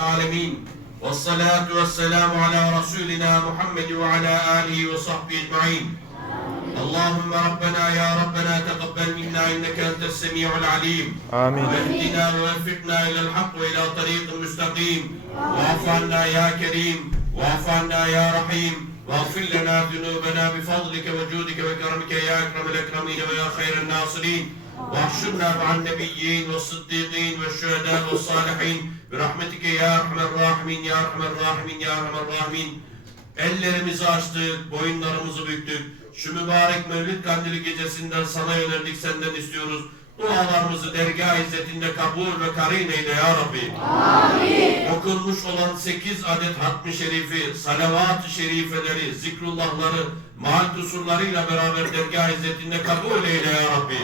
العالمين. والصلاة والسلام على رسولنا محمد وعلى آله وصحبه أجمعين. اللهم ربنا يا ربنا تقبل منا إنك أنت السميع العليم. آمين. وأهدنا ووفقنا إلى الحق وإلى طريق مستقيم. واعف عنا يا كريم. واعف عنا يا رحيم. واغفر لنا ذنوبنا بفضلك وجودك وكرمك يا أكرم الأكرمين ويا خير الناصرين. واحشرنا مع النبيين والصديقين والشهداء والصالحين برحمتك يا أرحم الراحمين يا أرحم الراحمين يا أرحم الراحمين Ellerimizi açtık, boyunlarımızı büktük. Şu mübarek Mevlid Kandili gecesinden sana yöneldik, senden istiyoruz. Dualarımızı dergah izzetinde kabul ve karin eyle ya Rabbi. Amin. Okunmuş olan 8 adet hatmi şerifi, salavat-ı şerifeleri, zikrullahları, mahal tusurlarıyla beraber dergah izzetinde kabul eyle ya Rabbi.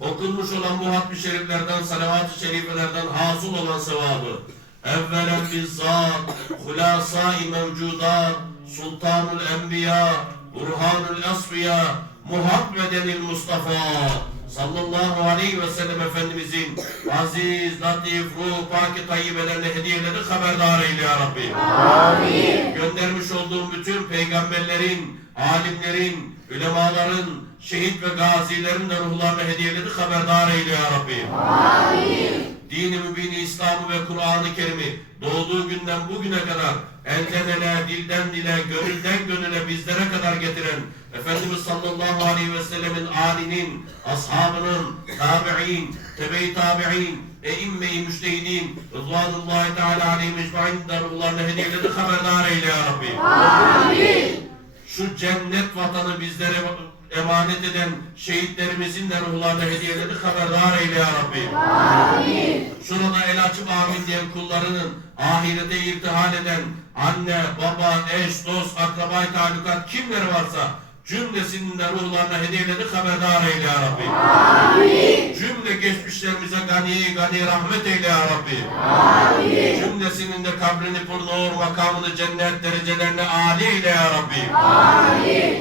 Okunmuş olan bu hatmi şeriflerden, salavat-ı şerifelerden hasıl olan sevabı, evvelen bizzat, hulasa-i mevcudat, sultanul enbiya, burhanul asfiya, muhabbedenil Mustafa, sallallahu aleyhi ve sellem Efendimizin aziz, latif, ruh, pak-ı tayyibelerine hediyeleri haberdar eyle ya Rabbi. Göndermiş olduğum bütün peygamberlerin, alimlerin, ulemaların, şehit ve gazilerin de ruhlarına hediyeleri haberdar eyle ya Rabbi. Dini mübini İslam'ı ve Kur'an-ı Kerim'i doğduğu günden bugüne kadar elden ele, dilden dile, gönülden gönüle bizlere kadar getiren Efendimiz sallallahu aleyhi ve sellemin alinin, ashabının, tabi'in, tebe-i tabi'in, eimme-i müştehidin, rızvanullahi teala aleyhi mecmain de ruhlarına hediyeleri haberdar eyle ya Rabbi. Şu cennet vatanı bizlere emanet eden şehitlerimizin de ruhlarına hediyeleri haberdar eyle ya Rabbi. Şurada el açıp amin diyen kullarının ahirete irtihal eden anne, baba, eş, dost, akraba, talukat kimleri varsa cümlesinin de ruhlarına hediyeleri haberdar eyle ya Rabbi. Cümle geçmişlerimize gani gani rahmet eyle ya Rabbi. Cümlesinin de kabrini pur nur, makamını cennet derecelerine âli eyle ya Rabbi.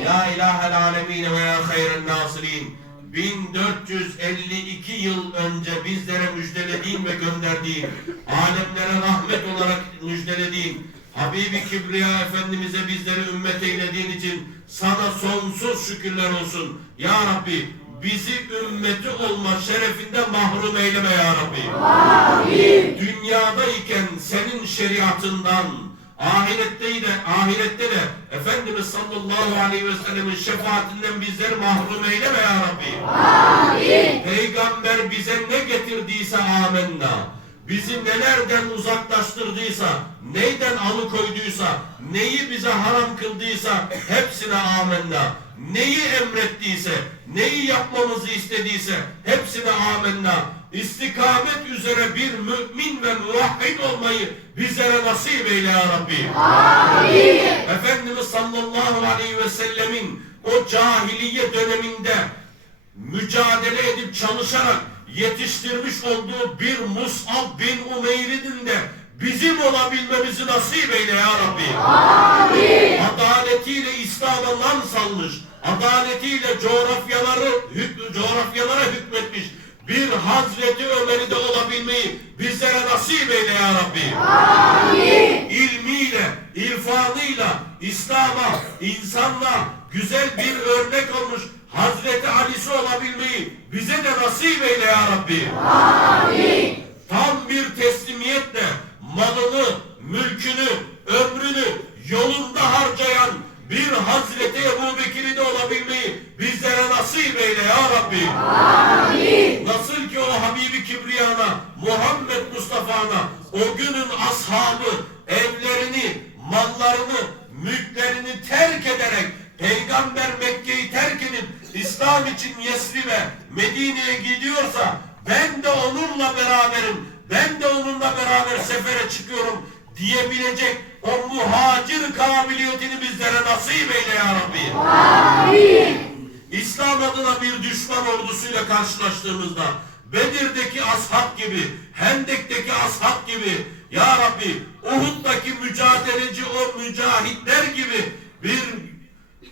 Ya ilahel alemin ve ya hayren nasirin. 1452 yıl önce bizlere müjdelediğin ve gönderdiğin, alemlere rahmet olarak müjdelediğin, Habibi Kibriya Efendimiz'e bizleri ümmet eylediğin için sana sonsuz şükürler olsun. Ya Rabbi bizi ümmeti olma şerefinden mahrum eyleme ya Rabbi. Dünyadayken senin şeriatından, ahirette de, ahirette de Efendimiz sallallahu aleyhi ve sellemin şefaatinden bizleri mahrum eyleme ya Rabbi. Peygamber bize ne getirdiyse amenna. Bizi nelerden uzaklaştırdıysa, neyden alıkoyduysa, neyi bize haram kıldıysa hepsine amenna. Neyi emrettiyse, neyi yapmamızı istediyse hepsine amenna. İstikamet üzere bir mümin ve muvahhid olmayı bizlere nasip eyle ya Rabbi. Efendimiz sallallahu aleyhi ve sellemin o cahiliye döneminde mücadele edip çalışarak yetiştirmiş olduğu bir Mus'ab bin Umeyr'in de bizim olabilmemizi nasip eyle ya Rabbi. Adaletiyle İslam'a lan salmış, adaletiyle coğrafyaları hük- coğrafyalara hükmetmiş bir Hazreti Ömer'i de olabilmeyi bizlere nasip eyle ya Rabbi. İlmiyle, irfanıyla, İslam'a, insanla güzel bir örnek olmuş Hazreti Ali'si olabilmeyi bize de nasip eyle ya Rabbi. Tam bir teslimiyetle malını, mülkünü, ömrünü yolunda harcayan bir Hazreti Ebu Bekir'i de olabilmeyi bizlere nasip eyle ya Rabbi. Nasıl ki o Habibi Kibriyana, Muhammed Mustafa'na o günün ashabı evlerini, mallarını, mülklerini terk ederek Peygamber Mekke'yi terk edip İslam için Yesrib'e, Medine'ye gidiyorsa ben de onunla beraberim, ben de onunla beraber sefere çıkıyorum diyebilecek o muhacir kabiliyetini bizlere nasip eyle ya Rabbi. İslam adına bir düşman ordusuyla karşılaştığımızda Bedir'deki ashab gibi, Hendek'teki ashab gibi, Ya Rabbi Uhud'daki mücadeleci o mücahitler gibi bir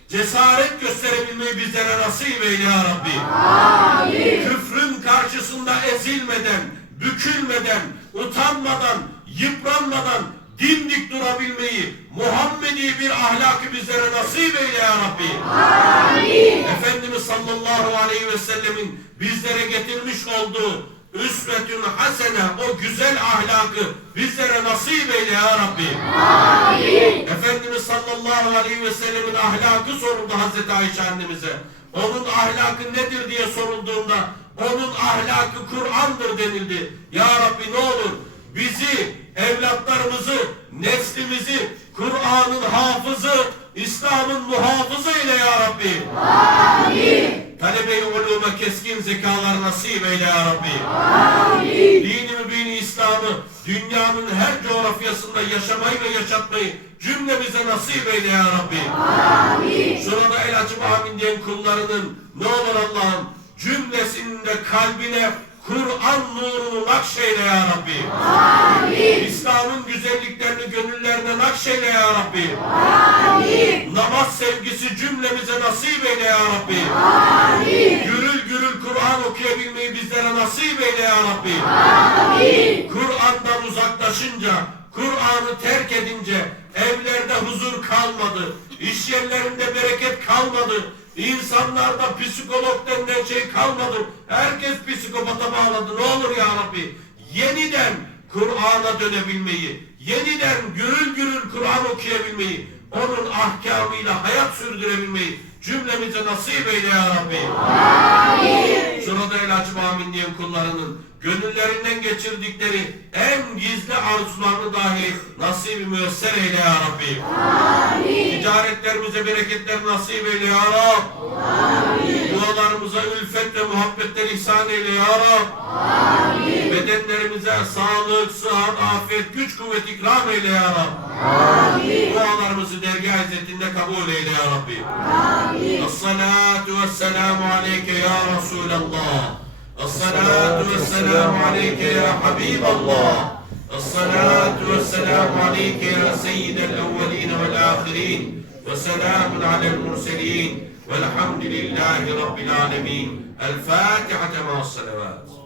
cesaret gösterebilmeyi bizlere nasip eyle Ya Rabbi. Küfrün karşısında ezilmeden, bükülmeden, utanmadan, yıpranmadan dimdik durabilmeyi, Muhammedi bir ahlakı bizlere nasip eyle ya Rabbi. Efendimiz sallallahu aleyhi ve sellemin bizlere getirmiş olduğu üsvetün hasene o güzel ahlakı bizlere nasip eyle ya Rabbi. Efendimiz sallallahu aleyhi ve sellemin ahlakı soruldu Hazreti Ayşe annemize. Onun ahlakı nedir diye sorulduğunda onun ahlakı Kur'an'dır denildi. Ya Rabbi ne olur bizi, evlatlarımızı, neslimizi Kur'an'ın hafızı, İslam'ın muhafızı ile ya Rabbi. Talebe-i ulûme keskin zekalar nasip eyle ya Rabbi. Dini mübini İslam'ı dünyanın her coğrafyasında yaşamayı ve yaşatmayı cümlemize nasip eyle ya Rabbi. Şurada el açıp amin diyen kullarının ne olur Allah'ım cümlesinin de kalbine Kur'an nurunu nakşeyle ya Rabbi. İslam'ın güzelliklerini gönüllerine nakşeyle ya Rabbi. Namaz sevgisi cümlemize nasip eyle ya Rabbi. Gürül gürül Kur'an okuyabilmeyi bizlere nasip eyle ya Rabbi. Kur'an'dan uzaklaşınca, Kur'an'ı terk edince evlerde huzur kalmadı. iş yerlerinde bereket kalmadı. İnsanlarda psikolog denilen şey kalmadı. Herkes psikopata bağladı. Ne olur ya Rabbi. Yeniden Kur'an'a dönebilmeyi, yeniden gürül gürül Kur'an okuyabilmeyi, onun ahkamıyla hayat sürdürebilmeyi cümlemize nasip eyle ya Rabbi. Şurada el açıp amin diyen kullarının gönüllerinden geçirdikleri en gizli arzularını dahi nasip-i müyesser eyle ya Rabbi. Ticaretlerimize bereketler nasip eyle ya Rab. Dualarımıza ülfet ve muhabbetler ihsan eyle ya Rab. Bedenlerimize sağlık, sıhhat, afiyet, güç, kuvvet ikram eyle ya Rab. Dualarımızı dergah izzetinde kabul eyle ya Rabbi. الصلاة والسلام عليك يا رسول الله. الصلاة والسلام عليك يا حبيب الله. الصلاة والسلام عليك يا سيد الأولين والآخرين. وسلام على المرسلين. والحمد لله رب العالمين. الفاتحة مع الصلوات.